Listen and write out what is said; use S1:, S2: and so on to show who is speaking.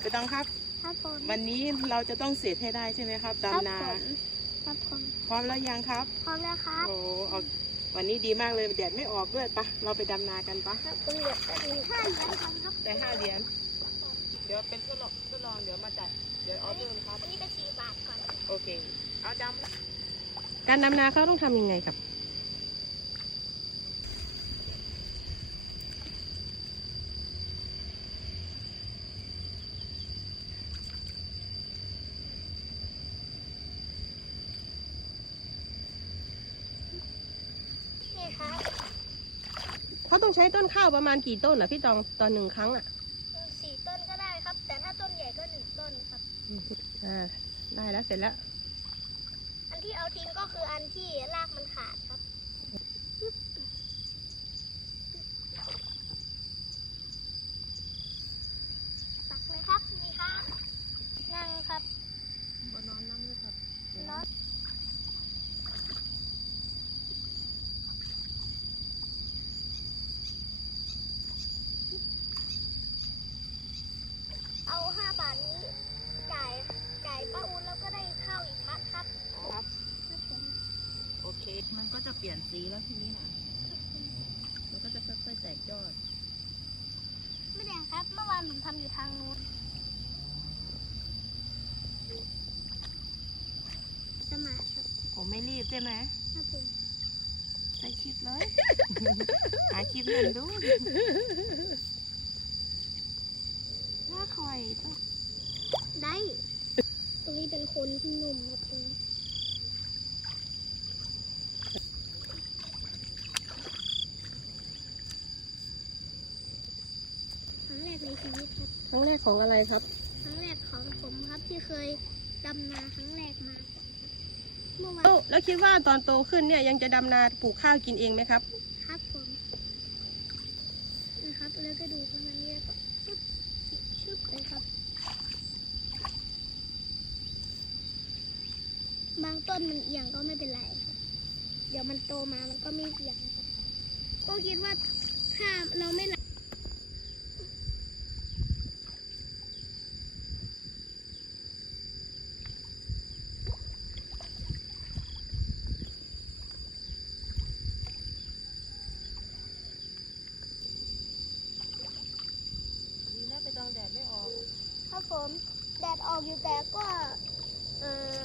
S1: ไปต้องครับ
S2: ครับผม
S1: วันนี้เราจะต้องเสร็จให้ได้ใช่ไหมครับ
S2: ครับ
S1: ดำนา
S2: ผมครับผม
S1: พร้อมแล้วยังครับ
S2: พร้อมแล้วครับ
S1: โอ้เอาวันนี้ดีมากเลยแดดไม่ออกด้วยปะเราไปดำนากันปะ
S2: ครับผมเหลือแต่หนึ่งห้าเหรียญครับ
S1: ได้ห้าเหรียญเดี๋ยวเป็นทดลองทดลองเดี๋ยวมาจ่ายเดี๋ยวออเดอร์ครับ
S2: อันนี้เป็นสี่บาทก่อน
S1: โอเค เอาดำ
S3: การดำนาเขาต้องทำยังไงครับ ต้องใช้ต้นข้าวประมาณกี่ต้นอะพี่ตองตอนหนึ่งครั้งอะ
S2: สี่ต้นก็ได้ครับ แต่ถ้าต้นใหญ่ก็หนึ่งต้นครับ
S3: อ่าได้แล้วเสร็จแล้ว
S2: อันที่เอาทิ้งก็คืออันที่รากมันขาดครับปักเลยครับนี่ครับนั่งครับ
S1: บนนอนน้ำด้วยครับ
S2: น็อตเอาห้าบาทนี้ จ่ายจ่ายป้าอุ้นแล้วก็ได้ข้าวอีกพัดครับ
S1: ครับ
S2: ครับผม
S1: โอเค มันก็จะเปลี่ยนสีแล้วทีนี้นะมันก็จะค่อยๆแตกยอด
S2: ไม่แดงครับ เมื่อวานผมทำอยู่ทางนู้น สมาร์ทครับ
S1: ผมไม่รีบใช่ไหม
S2: ครับผม
S1: ใช้คลิปเลย หาคลิปเล่นดูว่าคอยต้อง
S2: ได้ ตรงนี้เป็นคนหนุ่มครับตรงนี้ครั้งแรกใน ชีวิตครับ
S3: ครั้งแรกของอะไรครับ
S2: ครั้งแรกของผมครับที่เคยดำนาครั้งแรกมา เมื่อวาน
S3: แล้วแล้วคิดว่าตอนโตขึ้นเนี่ยยังจะดำนาปลูกข้าวกินเองไหมครับ
S2: ครับผมนะครับแล้วก็ดูประมาณนี้แล้วก็ชึบชึบเลยครับ บางต้นมันเอียงก็ไม่เป็นไรครับเดี๋ยวมันโตมามันก็ไม่เอียงครับก็คิดว่าถ้าเราไม่
S1: ดีนะไปตองแดดไม่ออก
S2: ครับ ผมแดดออกอยู่แต่ก็เออ